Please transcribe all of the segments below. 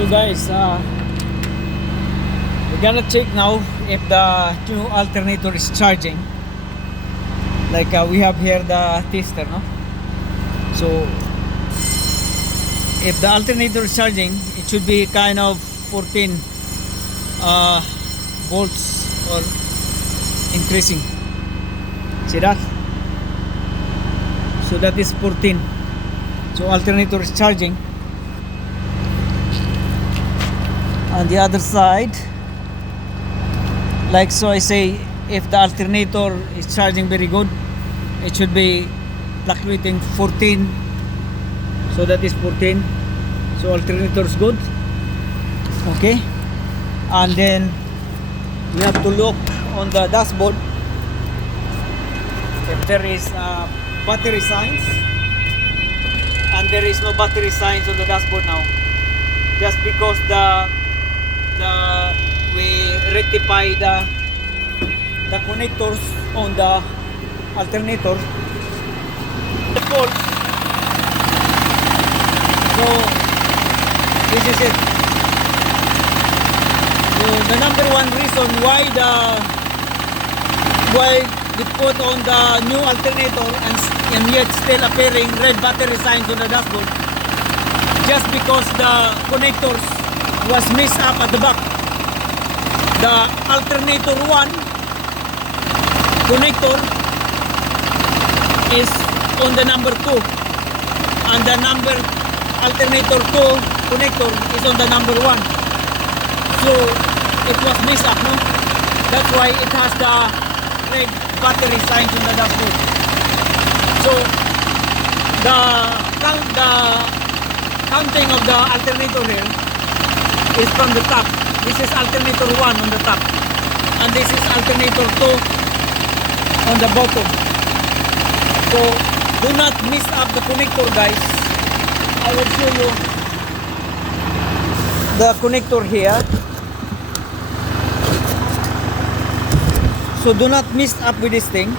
So guys, we're gonna check now if the new alternator is charging. Like we have here the tester, no? So if the alternator is charging, it should be kind of 14 volts or increasing. See that? So that is 14. So alternator is charging. On the other side, like so, I say if the alternator is charging very good, it should be fluctuating 14. So that is 14. So alternator is good. Okay, and then we have to look on the dashboard if there is battery signs, and there is no battery signs on the dashboard now, just because we rectify the connectors on the alternator, the fault. So this is it. So the number one reason why we put on the new alternator and yet still appearing red battery signs on the dashboard, just because the connectors was mixed up at the back. The alternator 1 connector is on the number 2, and the number alternator 2 connector is on the number 1. So it was mixed up, no? That's why it has the red battery signs on the dashboard. So the counting of the alternator here is from the top. This is alternator 1 on the top, and this is alternator 2 on the bottom. So do not mix up the connector, guys. I will show you the connector here. So do not mix up with this thing.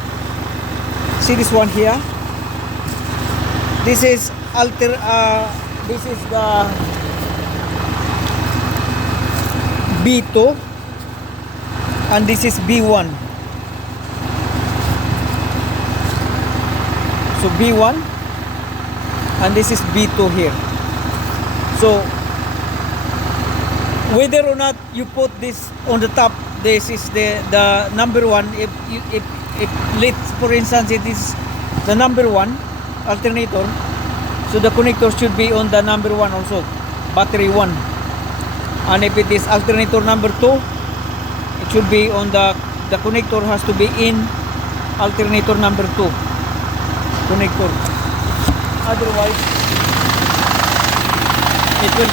See this one here. This is this is the B2 and this is B1. So B1 and this is B2 here. So whether or not you put this on the top, this is the number 1. If let's, for instance, it is the number 1 alternator, so the connector should be on the number 1 also, battery 1. And if it is alternator number 2, it should be on the connector has to be in alternator number 2 connector. Otherwise it will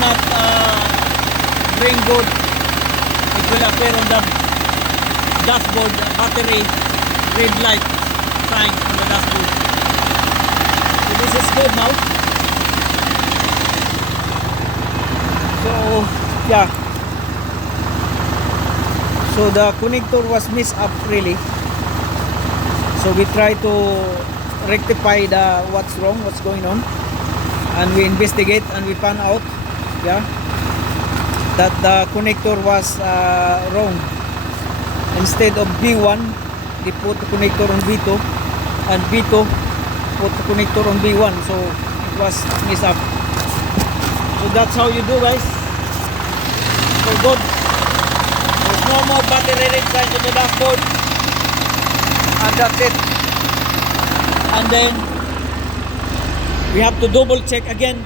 not bring good. It will appear on the dashboard battery red light sign on the dashboard. So this is good now. So yeah, so the connector was mixed up really. So we try to rectify what's wrong, what's going on, and we investigate and we found out, yeah, that the connector was wrong. Instead of B1, they put the connector on B2, and B2 put the connector on B1, so it was mixed up. So that's how you do, guys. So good. There's no more battery red signs on the dashboard, and that's it. And then we have to double check again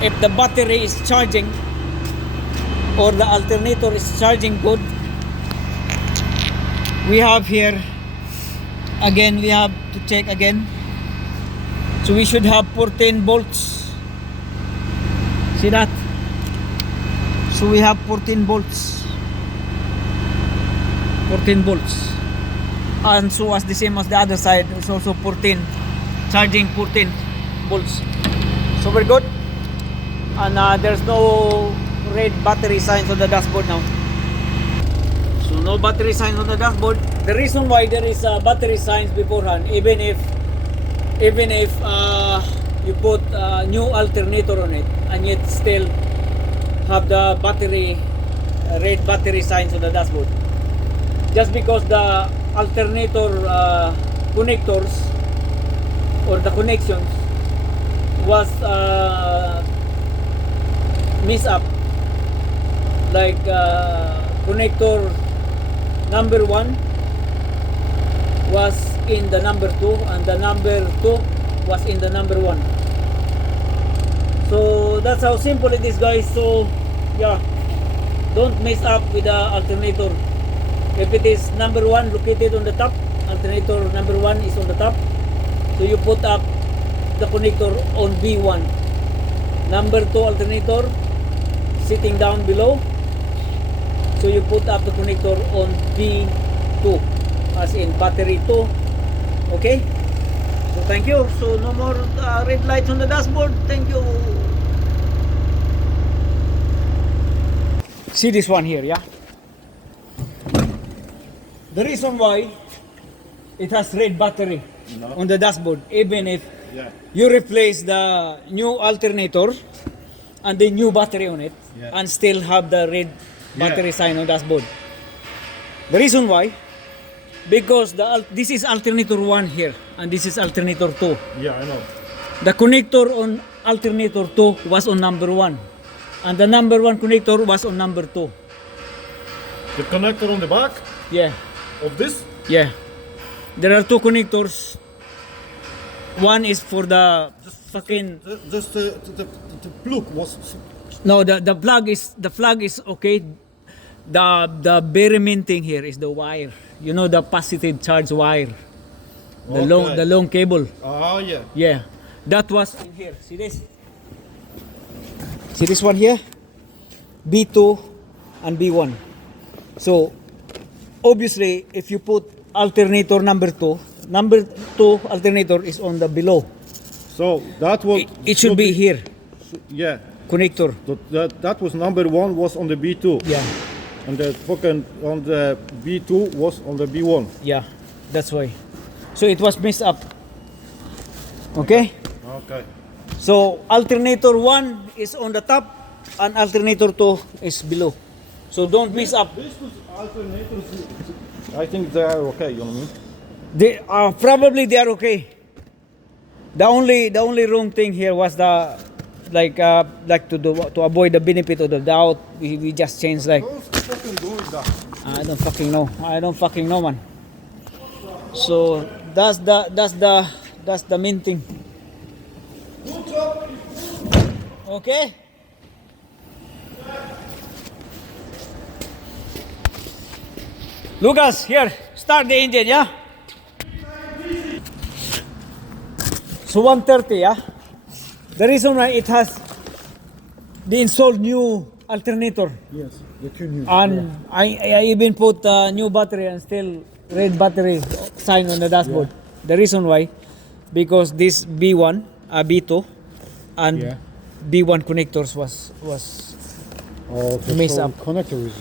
if the battery is charging or the alternator is charging good. We have here again, we have to check again. So we should have 14 volts. See that? So we have 14 volts. 14 volts. And so as the same as the other side, it's also 14. Charging 14 volts. So we're good. And there's no red battery signs on the dashboard now. So no battery signs on the dashboard. The reason why there is battery signs beforehand, even if you put a new alternator on it, and yet still have the battery, red battery signs on the dashboard. Just because the alternator connectors or the connections was messed up, like connector number 1 was in the number 2 and the number 2 was in the number 1. So that's how simple it is, guys. So yeah, don't mess up with the alternator. If it is number 1 located on the top, alternator number 1 is on the top, so you put up the connector on B1. Number 2 alternator sitting down below, so you put up the connector on B2, as in battery 2. Okay, so thank you. So no more red lights on the dashboard. Thank you. See this one here, yeah? The reason why it has red battery on the dashboard, even if you replace the new alternator and the new battery on it, and still have the red battery sign on dashboard. The reason why, because this is alternator 1 here and this is alternator 2. Yeah, I know. The connector on alternator 2 was on number 1 and the number 1 connector was on number 2. The connector on the back Yeah, of this? yeah. There are 2 connectors. One is for the fucking The plug was. no, the plug is okay. The very main thing here is the wire. You know, the positive charge wire. The long cable. Ah, yeah. Yeah. That was in here. See this? See this one here? B2 and B1. So obviously if you put alternator number 2 alternator is on the below. So that was. It should be here. Yeah. Connector. That was number 1 was on the B2. Yeah. And the fucking on the B2 was on the B1. Yeah. That's why. So it was messed up. Okay? Okay. So alternator 1 is on the top and alternator 2 is below. So don't mess up. This was alternators. I think they are okay, you know what I mean? They are probably they are okay. The only wrong thing here was the like to avoid the benefit of the doubt. We just changed like Those fucking doing that. I don't fucking know, man. So that's the main thing. Okay. Lucas, here, start the engine, yeah? So 130, yeah? The reason why it has the installed new alternator. Yes, the two new. And I even put new battery and still red battery sign on the dashboard. The reason why, because this B1, B2 and B1 connectors was messed up. Connector is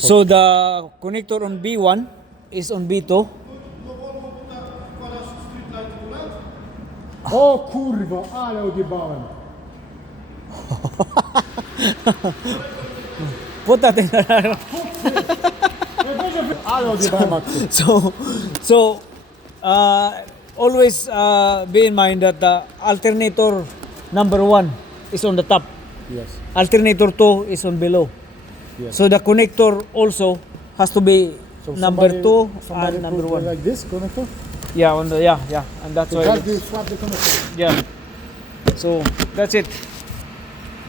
So the connector on B1 is on B2. O kurwa, ale odjebałem. Put that in. Ale odjebałem akcję. So always be in mind that the alternator number 1 is on the top. Yes. Alternator 2 is on below. Yes. So the connector also has to be So number 2 somebody and number put 1. like this connector? Yeah, and that's why. Just swap the connector. Yeah. So that's it.